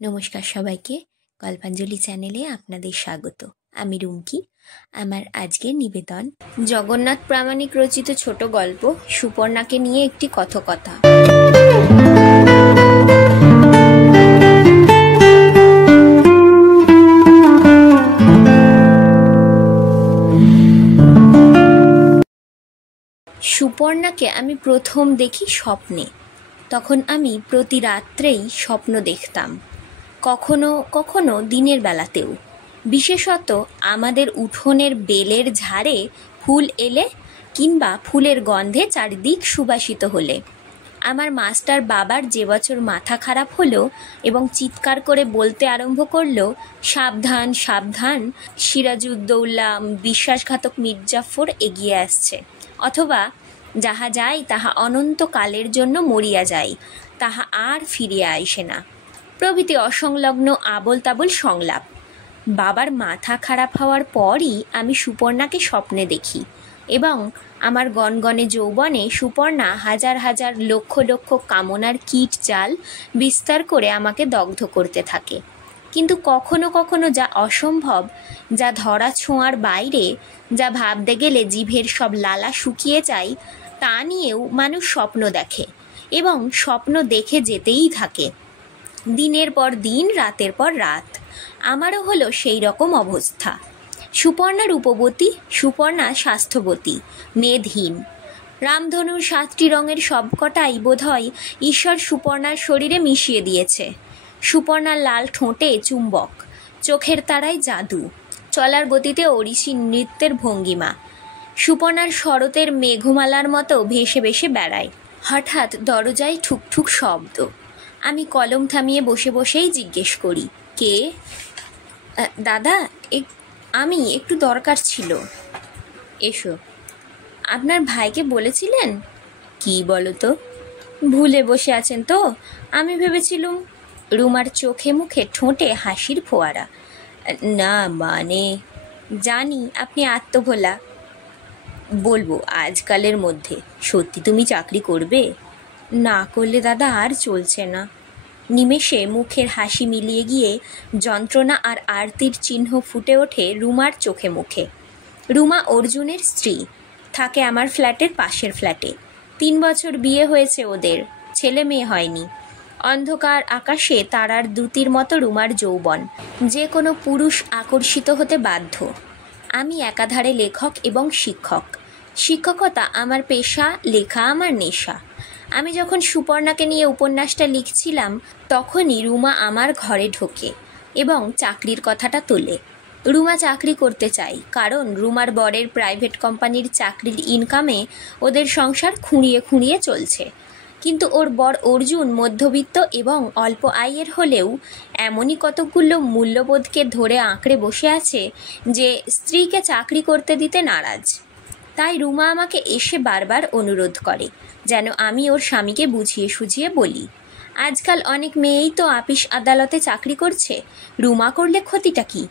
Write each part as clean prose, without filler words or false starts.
নমস্কার সবাইকে, গল্পাঞ্জলি চ্যানেলে আপনাদের স্বাগত। আমি রুমকি। আমার আজকের নিবেদন জগন্নাথ প্রামাণিক রচিত ছোট গল্প সুপর্ণাকে নিয়ে একটি কথকথা। সুপর্ণাকে আমি প্রথম দেখি স্বপ্নে। তখন আমি প্রতি রাত্রেই স্বপ্ন দেখতাম, কখনো কখনো দিনের বেলাতেও। বিশেষত আমাদের উঠোনের বেলের ঝাড়ে ফুল এলে কিংবা ফুলের গন্ধে চারিদিক সুবাসিত হলে। আমার মাস্টার বাবার যে বছর মাথা খারাপ হলো এবং চিৎকার করে বলতে আরম্ভ করলো, সাবধান সাবধান, সিরাজউদ্দৌলা বিশ্বাসঘাতক মির্জাফর এগিয়ে আসছে, অথবা যাহা যায় তাহা অনন্তকালের জন্য মরিয়া যায়, তাহা আর ফিরিয়া আইসে না, প্রভৃতি অসংলগ্ন আবোল তাবোল সংলাপ। বাবার মাথা খারাপ হওয়ার পরই আমি সুপর্ণাকে স্বপ্নে দেখি এবং আমার গনগনে যৌবনে সুপর্ণা হাজার হাজার লক্ষ লক্ষ কামনার কীট জাল বিস্তার করে আমাকে দগ্ধ করতে থাকে। কিন্তু কখনো কখনো যা অসম্ভব, যা ধরা ছোঁয়ার বাইরে, যা ভাবতে গেলে জিভের সব লালা শুকিয়ে যায়, তা নিয়েও মানুষ স্বপ্ন দেখে এবং স্বপ্ন দেখে যেতেই থাকে, দিনের পর দিন, রাতের পর রাত। আমারও হলো সেই রকম অবস্থা। সুপর্ণা রূপবতী, সুপর্ণা স্বাস্থ্যবতী, মেদহীন। রামধনুর 7টি রঙের সবকটাই বোধহয় ঈশ্বর সুপর্ণার শরীরে মিশিয়ে দিয়েছে। সুপর্ণার লাল ঠোঁটে চুম্বক, চোখের তারায় জাদু, চলার গতিতে ওড়িশি নৃত্যের ভঙ্গিমা। সুপর্ণার শরতের মেঘমালার মতো ভেসে ভেসে বেড়ায়। হঠাৎ দরজায় ঠুকঠুক শব্দ। আমি কলম থামিয়ে বসে বসেই জিজ্ঞেস করি, কে? দাদা, আমি একটু দরকার ছিল। এসো। আপনার ভাইকে বলেছিলেন? কি বলো তো? ভুলে বসে আছেন তো? আমি ভেবেছিলুম। রুমার চোখে মুখে ঠোঁটে হাসির ফোয়ারা। না মানে, জানি আপনি আত্মভোলা। বলবো আজকালের মধ্যে, সত্যি তুমি চাকরি করবে? না করলে দাদা আর চলছে না। নিমেষে মুখের হাসি মিলিয়ে গিয়ে যন্ত্রণা আর আরতির চিহ্ন ফুটে ওঠে রুমার চোখে মুখে। রুমা অর্জুনের স্ত্রী, থাকে আমার ফ্ল্যাটের পাশের ফ্ল্যাটে। 3 বছর বিয়ে হয়েছে ওদের, ছেলে মেয়ে হয়নি। অন্ধকার আকাশে তারার দ্যুতির মতো রুমার যৌবন, যে কোনো পুরুষ আকর্ষিত হতে বাধ্য। আমি একাধারে লেখক এবং শিক্ষক। শিক্ষকতা আমার পেশা, লেখা আমার নেশা। আমি যখন সুপর্ণাকে নিয়ে উপন্যাসটা লিখছিলাম, তখনই রুমা আমার ঘরে ঢোকে এবং চাকরির কথাটা তোলে। রুমা চাকরি করতে চায়, কারণ রুমার বরের প্রাইভেট কোম্পানির চাকরির ইনকামে ওদের সংসার খুঁড়িয়ে খুঁড়িয়ে চলছে। কিন্তু ওর বর অর্জুন মধ্যবিত্ত এবং অল্প আয়ের হলেও এমনই কতকগুলো মূল্যবোধকে ধরে আঁকড়ে বসে আছে যে স্ত্রীকে চাকরি করতে দিতে নারাজ। তাই রুমা আমাকে এসে বারবার অনুরোধ করে যেন আমি ওর স্বামীকে বুঝিয়ে সুঝিয়ে বলি, আজকাল অনেক মেয়েই তো আপিস আদালতে চাকরি করছে, রুমা করলে ক্ষতিটা কি?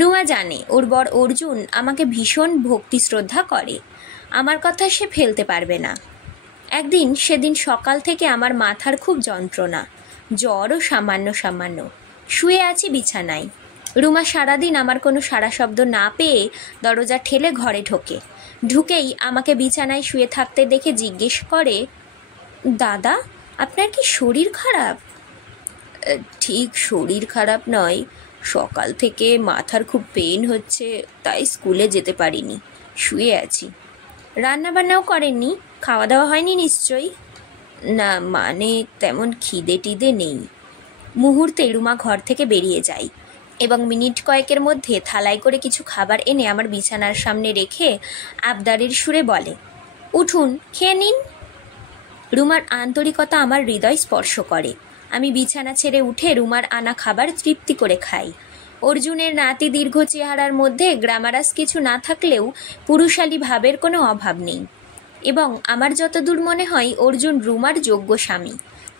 রুমা জানে ওর বর অর্জুন আমাকে ভীষণ ভক্তি শ্রদ্ধা করে, আমার কথা সে ফেলতে পারবে না। সেদিন সকাল থেকে আমার মাথার খুব যন্ত্রণা, জ্বরও সামান্য সামান্য। শুয়ে আছি বিছানায়। রুমা সারাদিন আমার কোনো সাড়া শব্দ না পেয়ে দরজা ঠেলে ঘরে ঢোকে। ঢুকেই আমাকে বিছানায় শুয়ে থাকতে দেখে জিজ্ঞেস করে, দাদা, আপনার কি শরীর খারাপ? ঠিক শরীর খারাপ নয়, সকাল থেকে মাথার খুব পেইন হচ্ছে, তাই স্কুলে যেতে পারিনি, শুয়ে আছি। রান্নাবান্নাও করেননি? খাওয়া দাওয়া হয়নি নিশ্চয়ই? না মানে তেমন খিদে টিদে নেই। মুহূর্তে রুমা ঘর থেকে বেরিয়ে যায় এবং মিনিট কয়েকের মধ্যে থালায় করে কিছু খাবার এনে আমার বিছানার সামনে রেখে আবদারের সুরে বলে, উঠুন, খেয়ে নিন। রুমার আন্তরিকতা আমার হৃদয় স্পর্শ করে। আমি বিছানা ছেড়ে উঠে রুমার আনা খাবার তৃপ্তি করে খাই। অর্জুনের নাতি দীর্ঘ চেহারার মধ্যে গ্রামারাস কিছু না থাকলেও পুরুষালী ভাবের কোনো অভাব নেই এবং আমার যতদূর মনে হয় অর্জুন রুমার যোগ্য স্বামী।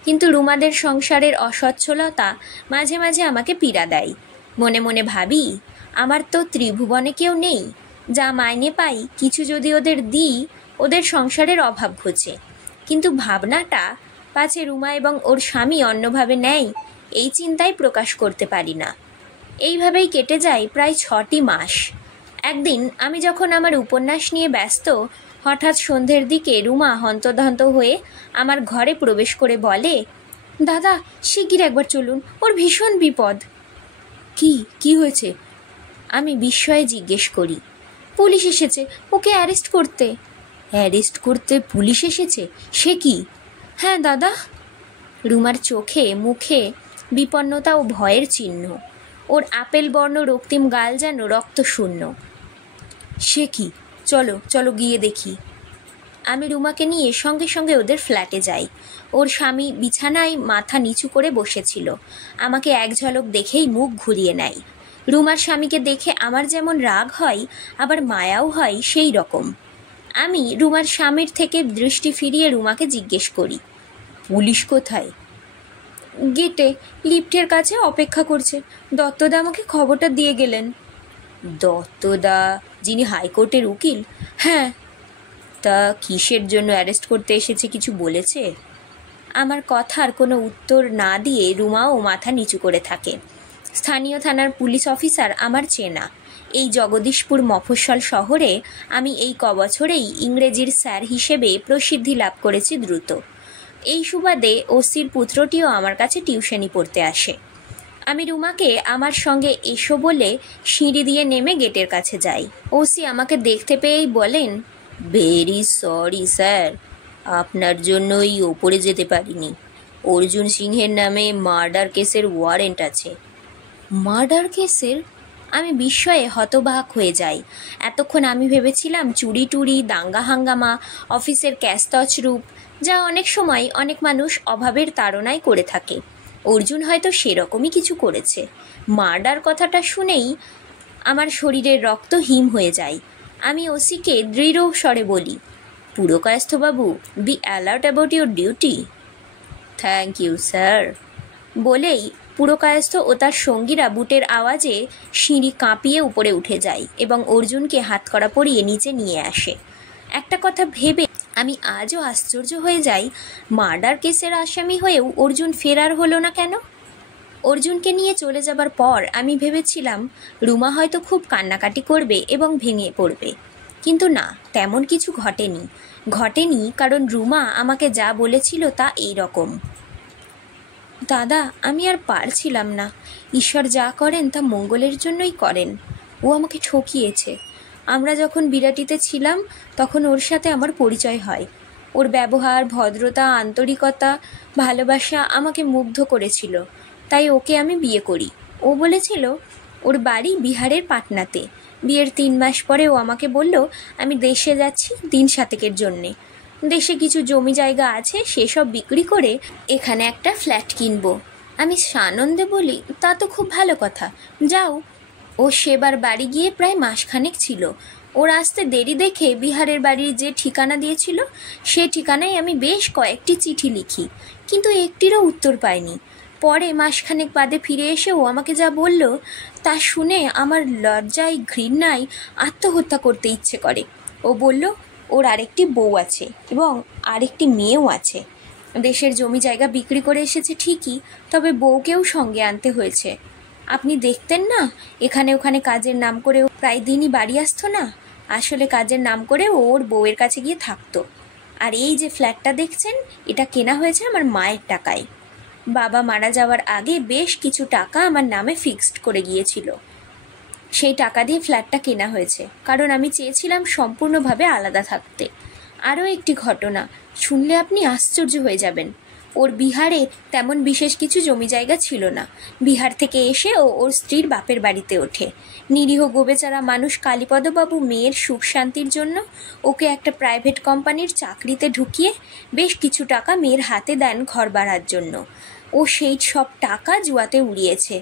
কিন্তু রুমাদের সংসারের অসচ্ছলতা মাঝে মাঝে আমাকে পীড়া দেয়। মনে মনে ভাবি, আমার তো ত্রিভুবনে কেউ নেই, যা মাইনে পাই কিছু যদি ওদের দিই, ওদের সংসারের অভাব ঘোচে। কিন্তু ভাবনাটা, পাছে রুমা এবং ওর স্বামী অন্যভাবে নেয়, এই চিন্তায় প্রকাশ করতে পারি না। এইভাবেই কেটে যায় প্রায় 6টি মাস। একদিন আমি যখন আমার উপন্যাস নিয়ে ব্যস্ত, হঠাৎ সন্ধ্যের দিকে রুমা হন্তদন্ত হয়ে আমার ঘরে প্রবেশ করে বলে, দাদা শিগগির একবার চলুন, ওর ভীষণ বিপদ। কি হয়েছে? আমি বিস্ময়ে জিজ্ঞেস করি। পুলিশ এসেছে ওকে অ্যারেস্ট করতে। অ্যারেস্ট করতে পুলিশ এসেছে? সে কি? হ্যাঁ দাদা। রুমার চোখে মুখে বিপন্নতা ও ভয়ের চিহ্ন। ওর আপেল বর্ণ রক্তিম গাল যেন রক্তশূন্য। সে কি? চলো চলো গিয়ে দেখি। আমি রুমাকে নিয়ে সঙ্গে সঙ্গে ওদের ফ্ল্যাটে যাই। ওর স্বামী বিছানায় মাথা নিচু করে বসেছিল। আমাকে এক ঝলক দেখেই মুখ ঘুরিয়ে নেয়। রুমার স্বামীকে দেখে আমার যেমন রাগ হয়, আবার মায়াও হয় সেই রকম। আমি রুমার স্বামীর থেকে দৃষ্টি ফিরিয়ে রুমাকে জিজ্ঞেস করি, পুলিশ কোথায়? গেটে, লিফটের কাছে অপেক্ষা করছে। দত্তদা আমাকে খবরটা দিয়ে গেলেন। দত্তদা, যিনি হাইকোর্টের উকিল? হ্যাঁ। তা কিসের জন্য অ্যারেস্ট করতে এসেছে কিছু বলেছে? আমার কথার কোনো উত্তর না দিয়ে রুমাও মাথা নিচু করে থাকে। স্থানীয় থানার পুলিশ অফিসার আমার চেনা। এই জগদীশপুর মফস্বল শহরে আমি এই কবছরেই ইংরেজির স্যার হিসেবে প্রসিদ্ধি লাভ করেছি দ্রুত। এই সুবাদে ওসির পুত্রটিও আমার কাছে টিউশনি পড়তে আসে। আমি রুমাকে আমার সঙ্গে এসো বলে সিঁড়ি দিয়ে নেমে গেটের কাছে যাই। ওসি আমাকে দেখতে পেয়েই বলেন, ভেরি সরি স্যার, আপনার জন্যই ওপরে যেতে পারিনি। অর্জুন সিংহের নামে মার্ডার কেসের ওয়ারেন্ট আছে। মার্ডার কেসের? আমি বিস্ময়ে হতবাক হয়ে যাই। এতক্ষণ আমি ভেবেছিলাম চুরি টুরি, দাঙ্গা হাঙ্গামা, অফিসের ক্যাস্তচরূপ, যা অনেক সময় অনেক মানুষ অভাবের তাড়নায় করে থাকে। অর্জুন হয়তো সেরকমই কিছু করেছে। মার্ডার কথাটা শুনেই আমার শরীরের রক্ত হিম হয়ে যায়। আমি ওসিকে দৃঢ় স্বরে বলি, পুরকায়স্থবাবু, be alert about your duty. Thank you sir. বলেই পুরকায়স্থ ও তার সঙ্গীরা বুটের আওয়াজে সিঁড়ি কাঁপিয়ে উপরে উঠে যায় এবং অর্জুনকে হাতকড়া পরিয়ে নিচে নিয়ে আসে। একটা কথা ভেবে আমি আজও আশ্চর্য হয়ে যাই, মার্ডার কেসের আসামি হয়েও অর্জুন ফেরার হলো না কেন? অর্জুনকে নিয়ে চলে যাবার পর আমি ভেবেছিলাম রুমা হয়তো খুব কান্নাকাটি করবে এবং ভেঙে পড়বে, কিন্তু না, তেমন কিছু ঘটেনি। কারণ রুমা আমাকে যা বলেছিল তা এই রকম, দাদা আমি আর পারছিলাম না। ঈশ্বর যা করেন তা মঙ্গলের জন্যই করেন। ও আমাকে ঠকিয়েছে। আমরা যখন বিরাটিতে ছিলাম তখন ওর সাথে আমার পরিচয় হয়। ওর ব্যবহার, ভদ্রতা, আন্তরিকতা, ভালোবাসা আমাকে মুগ্ধ করেছিল। তাই ওকে আমি বিয়ে করি। ও বলেছিল ওর বাড়ি বিহারের পাটনাতে। বিয়ের 3 মাস পরে ও আমাকে বলল, আমি দেশে যাচ্ছি দিন 7 জন্যে। দেশে কিছু জমি জায়গা আছে, সেসব বিক্রি করে এখানে একটা ফ্ল্যাট কিনবো। আমি সানন্দে বলি, তা তো খুব ভালো কথা, যাও। ও সেবার বাড়ি গিয়ে প্রায় মাসখানেক ছিল। ওর আসতে দেরি দেখে বিহারের বাড়ির যে ঠিকানা দিয়েছিল সে ঠিকানায় আমি বেশ কয়েকটি চিঠি লিখি, কিন্তু একটিরও উত্তর পাইনি। পরে মাসখানেক বাদে ফিরে এসে ও আমাকে যা বলল তা শুনে আমার লজ্জায় ঘৃণায় আত্মহত্যা করতে ইচ্ছে করে। ও বলল ওর আরেকটি বউ আছে এবং আরেকটি মেয়েও আছে। দেশের জমি জায়গা বিক্রি করে এসেছে ঠিকই, তবে বউকেও সঙ্গে আনতে হয়েছে। আপনি দেখতেন না, এখানে ওখানে কাজের নাম করে প্রায় দিনই বাড়ি আসতো না। আসলে কাজের নাম করে ওর বউয়ের কাছে গিয়ে থাকতো। আর এই যে ফ্ল্যাটটা দেখছেন, এটা কেনা হয়েছে আমার মায়ের টাকায়। বাবা মারা যাওয়ার আগে বেশ কিছু টাকা আমার নামে ফিক্সড করে গিয়েছিল। সেই টাকা দিয়ে ফ্ল্যাটটা কেনা হয়েছে, কারণ আমি চেয়েছিলাম সম্পূর্ণভাবে আলাদা থাকতে। আরও একটি ঘটনা শুনলে আপনি আশ্চর্য হয়ে যাবেন। ওর বিহারে তেমন বিশেষ কিছু জমি জায়গা ছিল না। বিহার থেকে এসে ও ওর স্ত্রীর বাপের বাড়িতে ওঠে। নিরীহ গোবেচারা মানুষ কালীপদবাবু মেয়ের সুখ শান্তির জন্য ওকে একটা প্রাইভেট কোম্পানির চাকরিতে ঢুকিয়ে বেশ কিছু টাকা মেয়ের হাতে দেন ঘর ভাড়ার জন্য। ও সেই সব টাকা জুয়াতে উড়িয়েছে।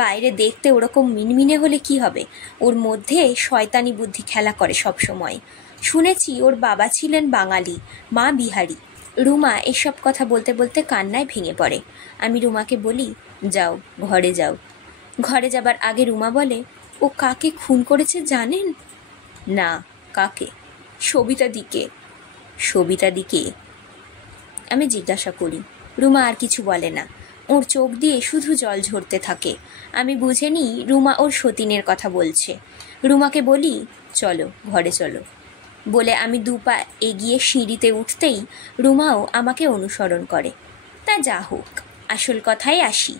বাইরে দেখতে ওরকম মিনমিনে হলে কি হবে, ওর মধ্যে শয়তানি বুদ্ধি খেলা করে সব সময়। শুনেছি ওর বাবা ছিলেন বাঙালি, মা বিহারি। রুমা এসব কথা বলতে বলতে কান্নায় ভেঙে পড়ে। আমি রুমাকে বলি, যাও ঘরে যাও। ঘরে যাবার আগে রুমা বলে, ও কাকে খুন করেছে জানেন? না, কাকে? সবিতাদিকে। সবিতাদিকে? আমি জিজ্ঞাসা করি। রুমা আর কিছু বলে না। ওর চোখ দিয়ে শুধু জল ঝরতে থাকে। আমি বুঝে নিই রুমা ওর সতীনের কথা বলছে। রুমাকে বলি, চলো ঘরে চলো। বলে আমি 2 পা এগিয়ে সিঁড়িতে উঠতেই রুমাও আমাকে অনুসরণ করে। তা যা হোক, আসল কথায় আসি।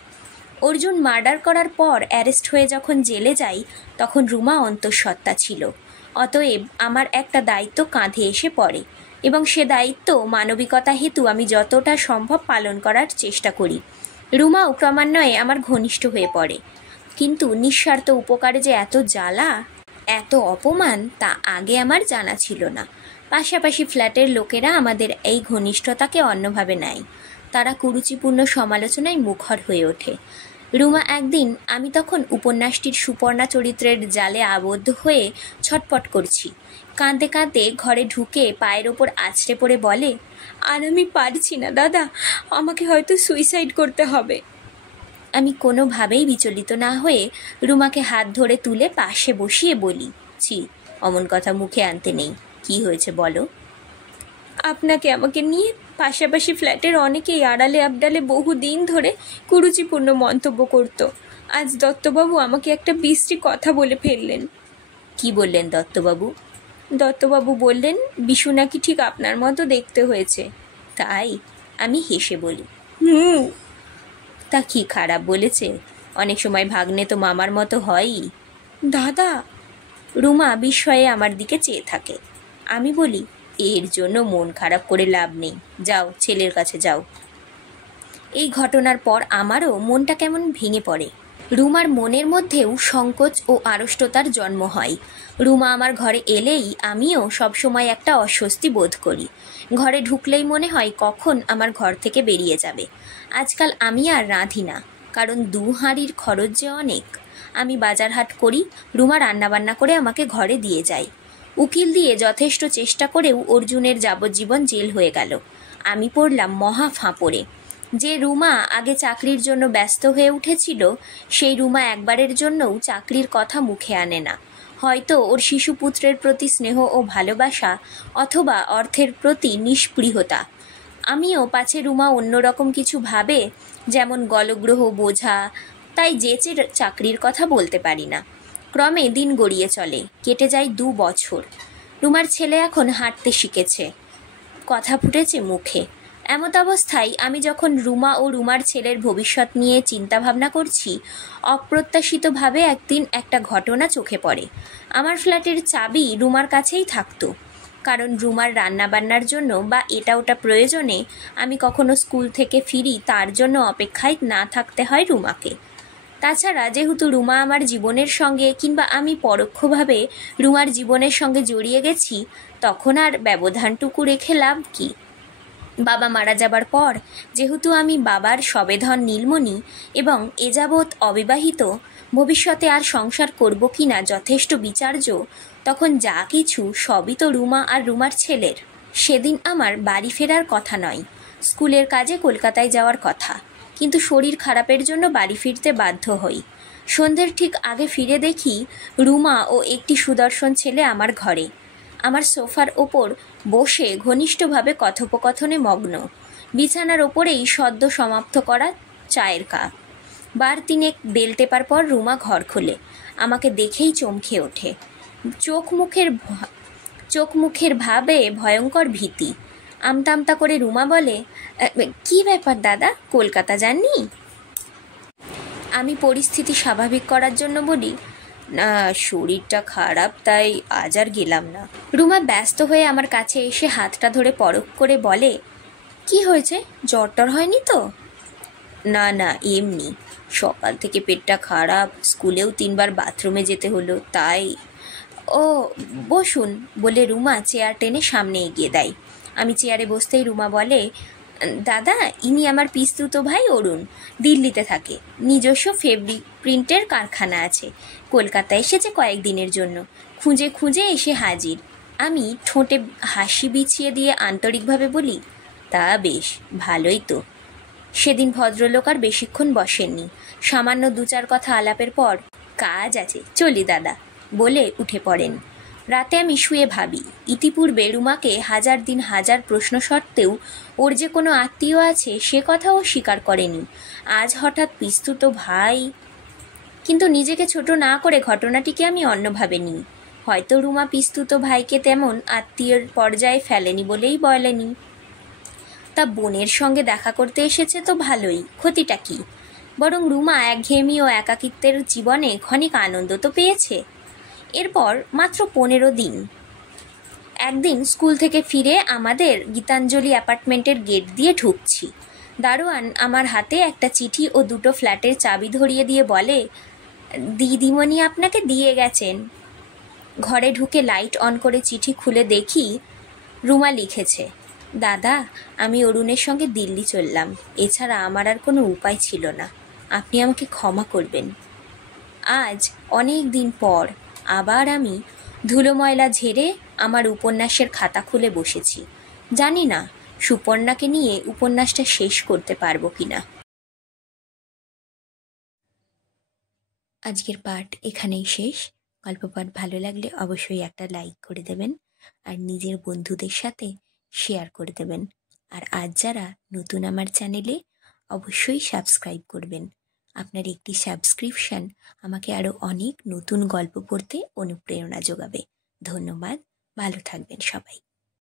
অর্জুন মার্ডার করার পর অ্যারেস্ট হয়ে যখন জেলে যাই, তখন রুমা অন্তঃসত্ত্বা ছিল। অতএব আমার একটা দায়িত্ব কাঁধে এসে পড়ে, এবং সে দায়িত্ব মানবিকতা হেতু আমি যতটা সম্ভব পালন করার চেষ্টা করি। রুমাও ক্রমান্বয়ে আমার ঘনিষ্ঠ হয়ে পড়ে, কিন্তু নিঃস্বার্থ উপকারে যে এত জ্বালা, এত অপমান, তা আগে আমার জানা ছিল না। পাশাপাশি ফ্ল্যাটের লোকেরা আমাদের এই ঘনিষ্ঠতাকে অন্যভাবে নেয়। তারা কুরুচিপূর্ণ সমালোচনায় মুখর হয়ে ওঠে। রুমা একদিন, আমি তখন উপন্যাসটির সুপর্ণা চরিত্রের জালে আবদ্ধ হয়ে ছটপট করছি, কাঁদতে কাঁদতে ঘরে ঢুকে পায়ের ওপর আছড়ে পড়ে বলে, আর আমি পারছি না দাদা, আমাকে হয়তো সুইসাইড করতে হবে। আমি কোনোভাবেই বিচলিত না হয়ে রুমাকে হাত ধরে তুলে পাশে বসিয়ে বলি, ছি, অমন কথা মুখে আনতে নেই। কি হয়েছে বলো? আপনাকে আমাকে নিয়ে পাশাপাশি ফ্ল্যাটের অনেকেই আড়ালে আবডালে বহুদিন ধরে কুরুচিপূর্ণ মন্তব্য করত। আজ দত্তবাবু আমাকে একটা বিশ্রী কথা বলে ফেললেন। কি বললেন দত্তবাবু? দত্তবাবু বললেন বিশু নাকি ঠিক আপনার মতো দেখতে হয়েছে। তাই? আমি হেসে বলি, তা কি খারাপ বলেছে? অনেক সময় ভাগ্নে তো মামার মতো হয়ই। দাদা! রুমা বিস্ময়ে আমার দিকে চেয়ে থাকে। আমি বলি, এর জন্য মন খারাপ করে লাভ নেই, যাও ছেলের কাছে যাও। এই ঘটনার পর আমারও মনটা কেমন ভেঙে পড়ে। রুমার মনের মধ্যেও সংকোচ ও আড়ষ্টতার জন্ম হয়। রুমা আমার ঘরে এলেই আমিও সবসময় একটা অস্বস্তি বোধ করি। ঘরে ঢুকলেই মনে হয় কখন আমার ঘর থেকে বেরিয়ে যাবে। আজকাল আমি আর রাঁধি না, কারণ 2 হাঁড়ির খরচ যে অনেক। আমি বাজার হাট করি, রুমা রান্নাবান্না করে আমাকে ঘরে দিয়ে যায়। উকিল দিয়ে যথেষ্ট চেষ্টা করেও অর্জুনের যাবজ্জীবন জেল হয়ে গেল। আমি পড়লাম মহা ফাঁপড়ে। যে রুমা আগে চাকরির জন্য ব্যস্ত হয়ে উঠেছিল, সেই রুমা একবারের জন্যও চাকরির কথা মুখে আনে না। হয়তো ওর শিশুপুত্রের প্রতি স্নেহ ও ভালোবাসা, অথবা অর্থের প্রতি নিস্পৃহতা। আমিও পাছে রুমা অন্যরকম কিছু ভাবে, যেমন গলগ্রহ বোঝা, তাই যেচে চাকরির কথা বলতে পারি না। ক্রমে দিন গড়িয়ে চলে, কেটে যায় 2 বছর। রুমার ছেলে এখন হাঁটতে শিখেছে, কথা ফুটেছে মুখে। এমত অবস্থায় আমি যখন রুমা ও রুমার ছেলের ভবিষ্যৎ নিয়ে চিন্তাভাবনা করছি, অপ্রত্যাশিতভাবে একদিন একটা ঘটনা চোখে পড়ে। আমার ফ্ল্যাটের চাবি রুমার কাছেই থাকতো, কারণ রুমার রান্নাবান্নার জন্য বা এটা ওটা প্রয়োজনে আমি কখনো স্কুল থেকে ফিরি, তার জন্য অপেক্ষায় না থাকতে হয় রুমাকে। তাছাড়া যেহেতু রুমা আমার জীবনের সঙ্গে, কিংবা আমি পরোক্ষভাবে রুমার জীবনের সঙ্গে জড়িয়ে গেছি, তখন আর ব্যবধানটুকু রেখে লাভ কি? বাবা মারা যাবার পর যেহেতু আমি বাবার সবেধন নীলমণি এবং এ যাবৎ অবিবাহিত, ভবিষ্যতে আর সংসার করব কি না যথেষ্ট বিচার্য, তখন যা কিছু সবই তো রুমা আর রুমার ছেলের। সেদিন আমার বাড়ি ফেরার কথা নয়, স্কুলের কাজে কলকাতায় যাওয়ার কথা, কিন্তু শরীর খারাপের জন্য বাড়ি ফিরতে বাধ্য হই। সন্ধ্যের ঠিক আগে ফিরে দেখি রুমা ও একটি সুদর্শন ছেলে আমার ঘরে, আমার সোফার ওপর বসে ঘনিষ্ঠভাবে কথোপকথনে মগ্ন। বিছানার ওপরেই সদ্য সমাপ্ত করা চায়ের কাপ। 2-3 বেল টেপার পর রুমা ঘর খোলে। আমাকে দেখেই চমকে ওঠে। চোখ মুখের ভাবে ভয়ঙ্কর ভীতি। আমতা আমতা করে রুমা বলে, কি ব্যাপার দাদা, কলকাতা যাননি? আমি পরিস্থিতি স্বাভাবিক করার জন্য বলি, না, শরীরটা খারাপ, তাই আজ আর গেলাম না। রুমা ব্যস্ত হয়ে আমার কাছে এসে হাতটা ধরে পরখ করে বলে, কি হয়েছে, জ্বর টর হয়নি তো? না না, এমনি সকাল থেকে পেটটা খারাপ, স্কুলেও 3 বার বাথরুমে যেতে হলো, তাই। ও, বসুন, বলে রুমা চেয়ার টেনে সামনে এগিয়ে দেয়। আমি চেয়ারে বসতেই রুমা বলে, দাদা, ইনি আমার পিস্তুত ভাই অরুণ, দিল্লিতে থাকে। নিজস্ব ফেব্রিক প্রিন্টের কারখানা আছে। কলকাতায় এসেছে কয়েকদিনের জন্য, খুঁজে খুঁজে এসে হাজির। আমি ঠোঁটে হাসি বিছিয়ে দিয়ে আন্তরিকভাবে বলি, তা বেশ, ভালোই তো। সেদিন ভদ্রলোক আর বেশিক্ষণ বসেননি। সামান্য 2-4 কথা আলাপের পর, কাজ আছে, চলি দাদা, বলে উঠে পড়েন। রাতে আমি শুয়ে ভাবি, ইতিপূর্বে রুমাকে হাজার দিন হাজার প্রশ্ন সত্ত্বেও ওর যে কোনো আত্মীয় আছে সে কথাও স্বীকার করেনি। আজ হঠাৎ পিস্তুত ভাই। কিন্তু নিজেকে ছোট না করে ঘটনাটিকে আমি অন্যভাবে নিই। হয়তো রুমা পিস্তুত ভাইকে তেমন আত্মীয়ের পর্যায়ে ফেলেনি বলেই বলেনি। তা বোনের সঙ্গে দেখা করতে এসেছে তো ভালোই, ক্ষতিটা কি? বরং রুমা একঘেয়েমি ও একাকিত্বের জীবনে ক্ষণিক আনন্দ তো পেয়েছে। এরপর মাত্র 15 দিন। একদিন স্কুল থেকে ফিরে আমাদের গীতাঞ্জলি অ্যাপার্টমেন্টের গেট দিয়ে ঢুকছি। দারোয়ান আমার হাতে একটা চিঠি ও 2টো ফ্ল্যাটের চাবি ধরিয়ে দিয়ে বলে, দিদিমণি আপনাকে দিয়ে গেছেন। ঘরে ঢুকে লাইট অন করে চিঠি খুলে দেখি রুমা লিখেছে, দাদা, আমি অরুণের সঙ্গে দিল্লি চললাম। এছাড়া আমার আর কোনো উপায় ছিল না। আপনি আমাকে ক্ষমা করবেন। আজ অনেক দিন পর আবার আমি ধুলো ময়লা ঝেড়ে আমার উপন্যাসের খাতা খুলে বসেছি। জানি না সুপর্ণাকে নিয়ে উপন্যাসটা শেষ করতে পারবো কিনা। আজকের পাঠ এখানেই শেষ। গল্প পাঠ ভালো লাগলে অবশ্যই একটা লাইক করে দেবেন আর নিজের বন্ধুদের সাথে শেয়ার করে দেবেন। আর আজ যারা নতুন আমার চ্যানেলে, অবশ্যই সাবস্ক্রাইব করবেন। আপনার একটি সাবস্ক্রিপশন আমাকে আরও অনেক নতুন গল্প পড়তে অনুপ্রেরণা যোগাবে। ধন্যবাদ। ভালো থাকবেন সবাই।